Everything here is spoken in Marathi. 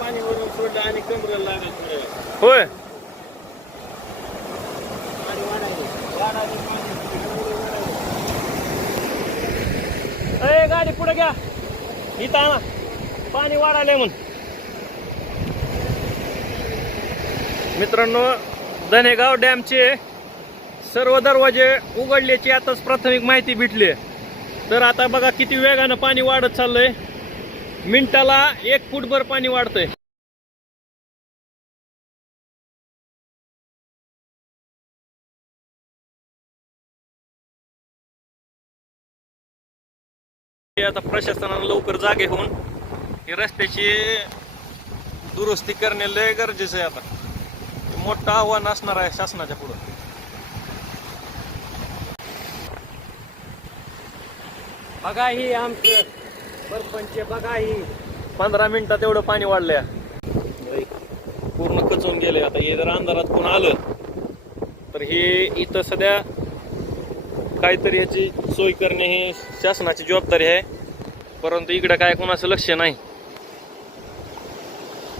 पाणी वरून सोडलं आणि कमरेला लागलं थोडं. होय अरे गाडी पुढे घ्या. इथं आणा. पाणी वाढायलंय म्हणून. मित्रांनो धनेगाव डॅमचे सर्व दरवाजे उघडल्याची आताच प्राथमिक माहिती भेटली. तर आता बघा किती वेगानं पाणी वाढत चाललंय. मिनिटाला एक फूटभर पाणी वाढतंय. आता प्रशासनानं लवकर जागे होऊन ही रस्त्याची दुरुस्ती करणे लय गरजेचं आहे आता. मोठं आव्हान असणार आहे शासनाच्या पुढं. बघा ही आमचं सरपंच बघा ही. पंधरा मिनिटात एवढं पाणी वाढलंय. पूर्ण कचून गेले आता हे जर अंधारात कोण आलं तर हे इथं सध्या काहीतरी याची सोय करणे ही शासनाची जबाबदारी आहे. परंतु इकडं काय कोणाचं लक्ष नाही.